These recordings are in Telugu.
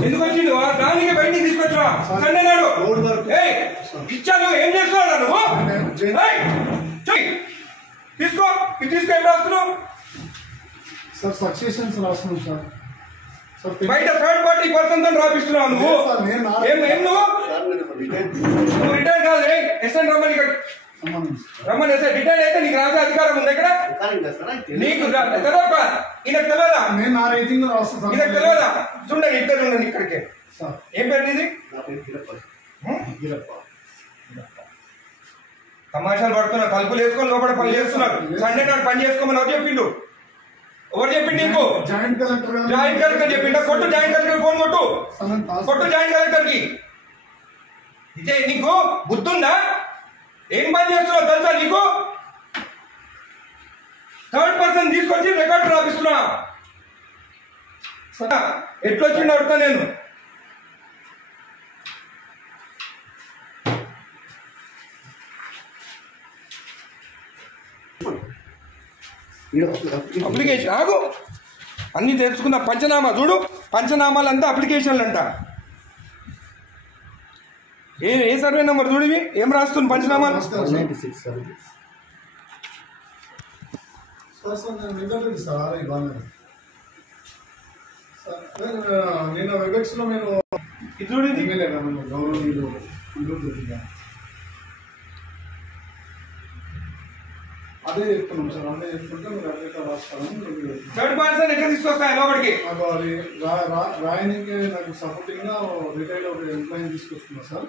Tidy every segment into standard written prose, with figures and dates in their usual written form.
ఎందుకు వచ్చిండు దానికి బయటికి తీసుకొచ్చా సండే నాడు ఇచ్చాను ఏం చేస్తున్నాడు నువ్వు తీసుకో ఇది తీసుకో ఏం రాస్తున్నావు సార్ సక్సెషన్స్ రాస్తున్నాం సార్ బయట థర్డ్ పార్టీ పర్సన్ తో రాపిస్తున్నావు నువ్వు ఏం నువ్వు రిటైర్ కాదు ఎస్ఎన్ రమ్మని రమ్మని ఎస్ఐ రిటైర్ అయితే నీకు రాసే అధికారం ఉంది ఇక్కడ నీకు తెలియదా ఈయనకు తెలియదా ఈయనకు తెలియదా చూడండి ఇద్దరు ఉండండి ఇక్కడికి ఏం పేరు నీది తమాషాలు పడుతున్నారు తలుపులు వేసుకొని లోపల పని చేస్తున్నారు సండే నాడు పని చేసుకోమని ఎవరు చెప్పిండు ఎవరు చెప్పిండు నీకు జాయింట్ కలెక్టర్ చెప్పిండా కొట్టు జాయింట్ కలెక్టర్ ఫోన్ కొట్టు జాయింట్ కలెక్టర్ కి ఇదే నీకు బుద్ధుందా ఏం పని చేస్తున్నావు తెలుసా నీకు థర్డ్ పర్సన్ తీసుకొచ్చి రికార్డు రాపిస్తున్నా ఎట్లొచ్చిండు అడుగుతా నేను అప్లికేషన్ ఆగు అన్ని తెలుసుకున్న పంచనామా చూడు పంచనామాలంతా అప్లికేషన్లు అంట ఏ సర్వే నెంబర్ చూడు ఏం రాస్తుంది పంచనామాలు నేను వెబెక్స్ లో నేను గౌరవనీయులు అదే చెప్తున్నాం సార్ అదే చెప్తుంటే మీరు అదే రాస్తాను థర్డ్ పర్సన్ ఎక్కడ తీసుకొస్తాయి లోపలికి రాయనికి నాకు సపోర్టింగ్ గా రిటైల్ ఒక ఎంప్లాయీ తీసుకొస్తున్నా సార్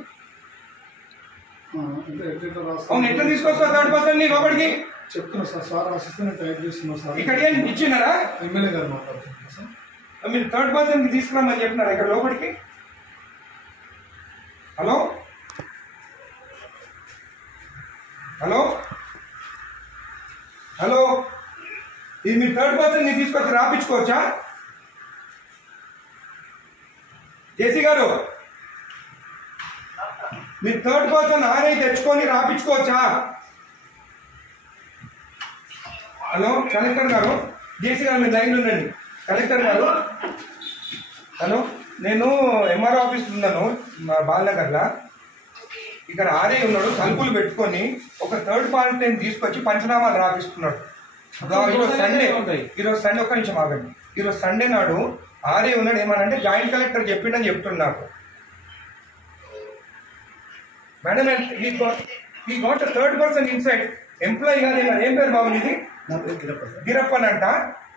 ఎట్లా తీసుకొస్తా థర్డ్ పర్సన్ ని లోపలికి చెప్తున్నా సార్ సార్ రాసిస్తే టైప్ చేస్తున్నా సార్ ఇక్కడ ఏం ఇచ్చినారా ఎమ్మెల్యే గారు మాట్లాడుతున్నా సార్ మీరు థర్డ్ పర్సన్ కి తీసుకురామని చెప్పినారా ఇక్కడ లోపలికి హలో హలో హలో ఇది మీరు థర్డ్ పర్సన్ ని తీసుకొచ్చి రాపించుకోవచ్చా జేసీ గారు మీరు థర్డ్ పర్సన్ ఆర్ఐ తెచ్చుకొని రాపించుకోవచ్చా హలో కలెక్టర్ గారు జేసీ గారు మీరు లైన్లో ఉండండి కలెక్టర్ గారు హలో నేను ఎంఆర్ఓ ఆఫీస్ ఉన్నాను మా బాలనగర్లో ఇక్కడ ఆర్ఐ ఉన్నాడు తలుపులు పెట్టుకొని ఒక థర్డ్ పార్టీని తీసుకొచ్చి పంచనామాలు రాపిస్తున్నాడు ఈరోజు సండే ఒక్క నిమిషం ఆగండి ఈరోజు సండే నాడు ఆర్ఐ ఉన్నాడు ఏమనంటే జాయింట్ కలెక్టర్ చెప్పిండని చెప్తున్నాడు నాకు మేడం ఈ got third person inside employee కాదు ఏం పేరు బాబు ఇది గిరప్పన్ అంట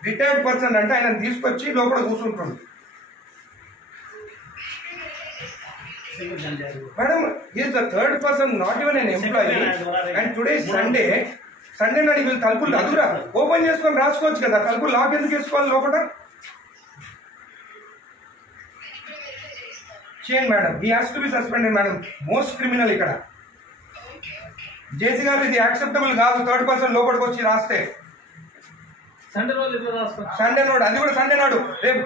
రిటైర్డ్ పర్సన్ అంటే ఆయన తీసుకొచ్చి లోపల కూర్చుంటుంది madam is the third person not even n employee and today Sunday నాడు వీళ్ళు తలుపులు అదురా ఓపెన్ చేసుకొని రాసుకోవచ్చు కదా తలుపులు లాక్ ఎందుకు వేసుకోవాలి లోపల చేయండి madam he has to be suspended madam most criminal ఇక్కడ జేసీ గారు ఇది యాక్సెప్టబుల్ కాదు థర్డ్ పర్సన్ లోపలికి వచ్చి రాస్తే సండే నాడు అది కూడా సండే నాడు రేపు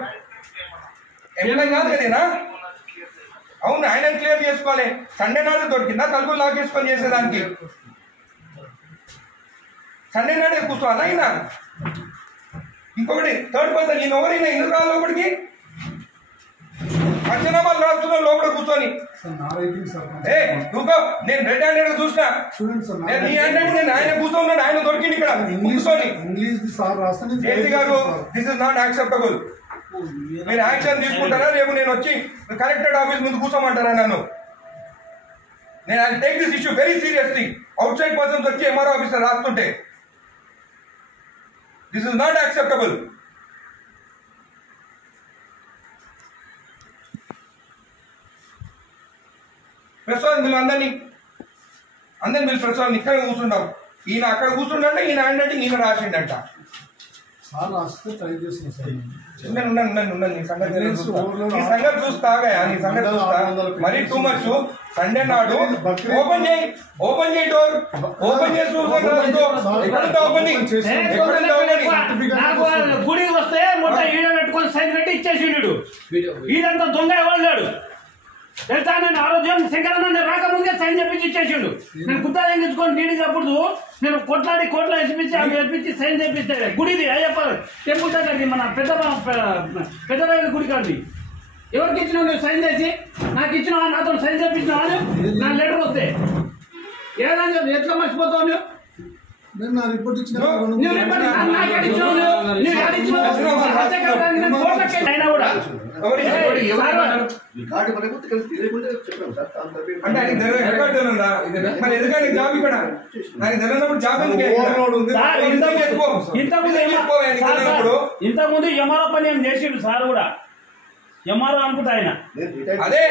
ఎంప్లాయీ కాదు కదేనా అవును ఆయన క్లియర్ చేసుకోవాలి సండే నాడు దొరికిందా తలుపులు లాక్ చేసుకొని చేసేదానికి సండే నాడే కూర్చోవాలా ఆయన ఇంకొకటి థర్డ్ పర్సన్ ఈయన ఎవరైనా ఎందుకు రావాలి లోపలికి పంచనామాలు రాస్తున్నాం లోపల కూర్చొని నేను రెడ్ హ్యాండెడ్ చూసినా నీ హ్యాండెడ్ నేను ఆయన కూర్చోన్నాడు ఆయన దొరికింది ఇక్కడ కూర్చొని జేసీ గారు దిస్ ఇస్ నాట్ యాక్సెప్టబుల్ మీరు యాక్షన్ తీసుకుంటారా రేపు నేను వచ్చి కలెక్టరేట్ ఆఫీస్ ముందు కూర్చోమంటారా నన్ను నేను I take this issue very seriously outside persons వచ్చి ఎంఆర్ఓ ఆఫీసర్ రాస్తుంటే this is not acceptable Prasad మీరు అందరినీ మీరు ప్రసాద్ ఇక్కడ కూర్చుంటాం ఈయన అక్కడ కూర్చుంటే ఈయన అంటే ఈయన రాసిండంట ఉండండి నీ సంగతి చూస్తాగా నీ సంగతి చూస్తా మరీ టూ మచ్ సండే నాడు ఓపెన్ చేయి డోర్ ఓపెన్ చేసి గుడికి వస్తే మొత్తం ఈడ పెట్టుకొని సైన్ పెట్టి ఇచ్చేసిండు ఈడంతా దొంగ ఎవరు తెలుసా? నేను ఆరోగ్యం శంకరన్న రాకముందే సైన్ చెప్పించి ఇచ్చేసిండు. నేను గుత్తా తెచ్చుకొని నీడికి అప్పుడు నేను కొట్లాడి కోట్ల ఎప్పించి సైన్ చేపిస్తే గుడిది అయ్యప్ప టెంపుల్ దగ్గరది మన పెద్ద గుడి కాదు. ఎవరికి ఇచ్చినావు నువ్వు సైన్ చేసి? నాకు ఇచ్చినావా? నాతో సైన్ చేపించినావా? నా లెటర్ వస్తే ఏదని చెప్పి ఎట్లా మర్చిపోతావు నువ్వు? నేను నా రిపోర్ట్ ఇచ్చిన ఇంతకుముందు ఎంఆర్ఓ పని ఏం చేసిండు సార్ కూడా. ఎంఆర్ఓ అనుకుంటా ఆయన. అదే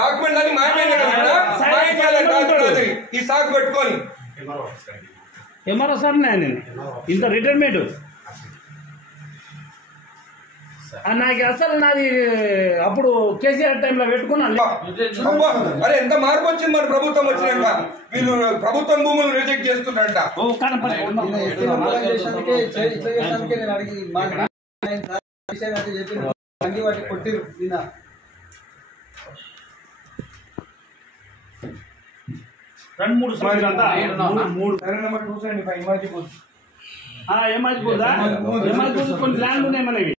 డాక్యుమెంట్ అని ఈ సాగు పెట్టుకొని ఎంఆర్ఓ సార్ నేను ఇంత రిటైర్మెంట్ నాకు అసలు నాది అప్పుడు కేసీఆర్ టైంలో పెట్టుకున్నాను. అరే ఎంత మార్పు వచ్చింది మన ప్రభుత్వం వచ్చినాక. వీళ్ళు ప్రభుత్వం భూములు రిజెక్ట్ చేస్తున్నారంట. కొట్టిరు రెండు మూడు నెంబర్ 275 ఎమాజిపూర్ కొన్ని ల్యాండ్ ఉన్నాయి మనవి.